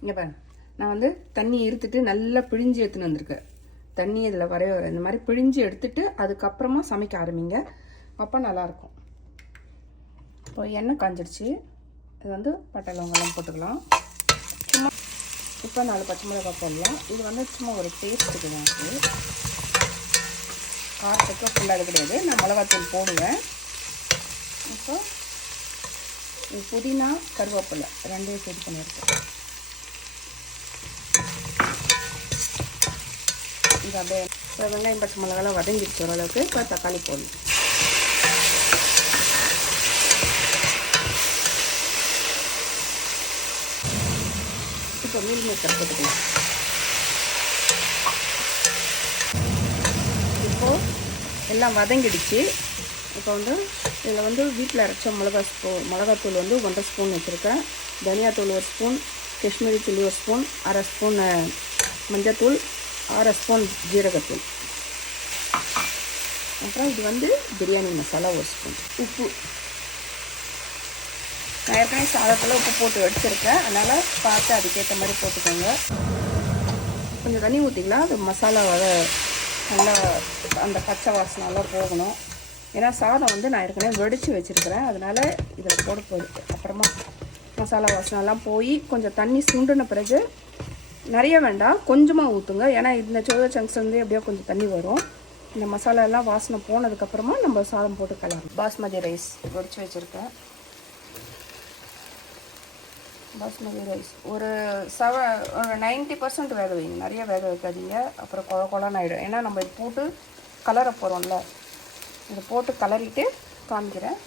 இங்கே பாருங்க, நான் வந்து தண்ணி இருத்துட்டு நல்லா பிழிஞ்சு எடுத்துன்னு வந்திருக்கேன். தண்ணி இதில் வர இந்த மாதிரி பிழிஞ்சு எடுத்துட்டு அதுக்கப்புறமா சமைக்க ஆரம்பிங்க, அப்போ நல்லாயிருக்கும். இப்போ எண்ணெய் காஞ்சிடுச்சு. இது வந்து பட்டை லவங்கெல்லாம் போட்டுக்கலாம். சும்மா இப்போ 4 பச்சை மிளகாய் போடலாம். இது வந்து சும்மா ஒரு டேஸ்ட்டுக்கு எனக்கு, காரத்துக்கு ஃபுல்லாக கிடையாது. நான் மிளகாத்தூள் போடுவேன். இப்போ புதினா கருவேப்பிலை ரெண்டையும் சேர்த்து பண்ணியிருக்கேன். இது அப்படியே இப்போ வெங்காயம் பச்சை மிளகாலாம் வதங்கிடுச்சு ஓரளவுக்கு. இப்போ தக்காளி போடணும். இப்போ மீல் மேக்கர் போட்டுக்கலாம். இப்போது எல்லாம் வதங்கிடுச்சு. இப்போ வந்து இதில் வந்து வீட்டில் அரைச்ச மிளகாத்தூள் வந்து 1.5 ஸ்பூன் வச்சுருக்கேன். தனியாத்தூள் 1 spoon, Kashmiri chilli 1 spoon, 1/2 spoon மஞ்சத்தூள், 1/2 ஸ்பூன் ஜீரகத்தூள். அப்புறம் இது வந்து பிரியாணி மசாலா 1 ஸ்பூன். உப்பு நான் ஏற்கனவே சாதத்தில் உப்பு போட்டு வச்சுருக்கேன், அதனால் பார்த்து அதுக்கேற்ற மாதிரி போட்டுக்கோங்க. கொஞ்சம் தண்ணி ஊற்றிக்கலாம். அது மசாலா நல்லா அந்த பச்சை வாசனைலாம் போகணும். ஏன்னா சாதம் வந்து நான் ஏற்கனவே வெடித்து வச்சுருக்கிறேன், அதனால் இதில் போட போகுது. அப்புறமா மசாலா வாசனைலாம் போய் கொஞ்சம் தண்ணி சுண்டுன பிறகு நிறைய வேண்டாம், கொஞ்சமாக ஊற்றுங்க. ஏன்னா இந்த சோயா சங்க்ஸ்லேருந்து எப்படியோ கொஞ்சம் தண்ணி வரும். இந்த மசாலாலாம் வாசனை போனதுக்கப்புறமா நம்ம சாதம் போட்டுக்கலாம். பாஸ்மதி ரைஸ் வெடித்து வச்சுருக்கேன். பாஸ்மதி ரைஸ் ஒரு 90% வேக வைங்க, நிறைய வேக வைக்காதீங்க, அப்புறம் குழன்னு ஆகிடும். ஏன்னா நம்ம இது போட்டு கலரை போகிறோம்ல, இதை போட்டு கலரிட்டு காமிக்கிறேன்.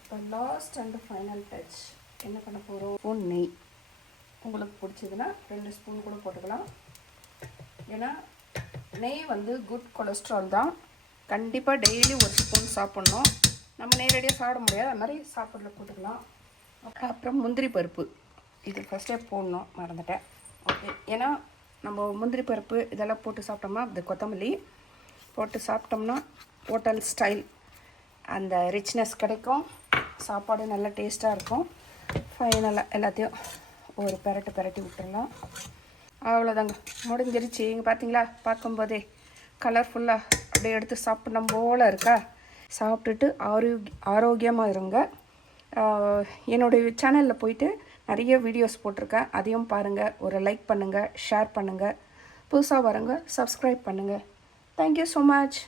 இப்போ லாஸ்ட் அண்ட் ஃபைனல் டச் என்ன பண்ண போகிறோம், ஸ்பூன் நெய். உங்களுக்கு பிடிச்சதுன்னா 2 ஸ்பூன் கூட போட்டுக்கலாம். ஏன்னா நெய் வந்து குட் கொலஸ்ட்ரால் தான். கண்டிப்பாக டெய்லி 1 ஸ்பூன் சாப்பிட்ணும். நம்ம நேரடியாக சாப்பிட முடியாது, அது மாதிரி சாப்பிட்ல போட்டுக்கலாம். அப்புறம் முந்திரி பருப்பு இது ஃபஸ்ட்டே போடணும், மறந்துட்டேன். ஓகே, ஏன்னா நம்ம முந்திரி பருப்பு இதெல்லாம் போட்டு சாப்பிட்டோம்னா, இந்த கொத்தமல்லி போட்டு சாப்பிட்டோம்னா ஹோட்டல் ஸ்டைல் அந்த ரிச்னஸ் கிடைக்கும். சாப்பாடு நல்லா டேஸ்ட்டாக இருக்கும். ஃபைனலாக எல்லாத்தையும் ஒரு பெரட்டி விட்டுடலாம். அவ்வளோதாங்க, முடிஞ்சிருச்சு. இங்கே பார்த்தீங்களா, பார்க்கும்போதே கலர்ஃபுல்லாக அப்படியே எடுத்து சாப்பிடணும் போல் இருக்கா. சாப்பிட்டுட்டு ஆரோக்கியமாக இருங்க. என்னுடைய சேனலில் போயிட்டு நிறைய வீடியோஸ் போட்டிருக்கேன், அதையும் பாருங்கள். ஒரு லைக் பண்ணுங்கள், ஷேர் பண்ணுங்கள். புதுசாக வரங்க சப்ஸ்கிரைப் பண்ணுங்கள். Thank you so much.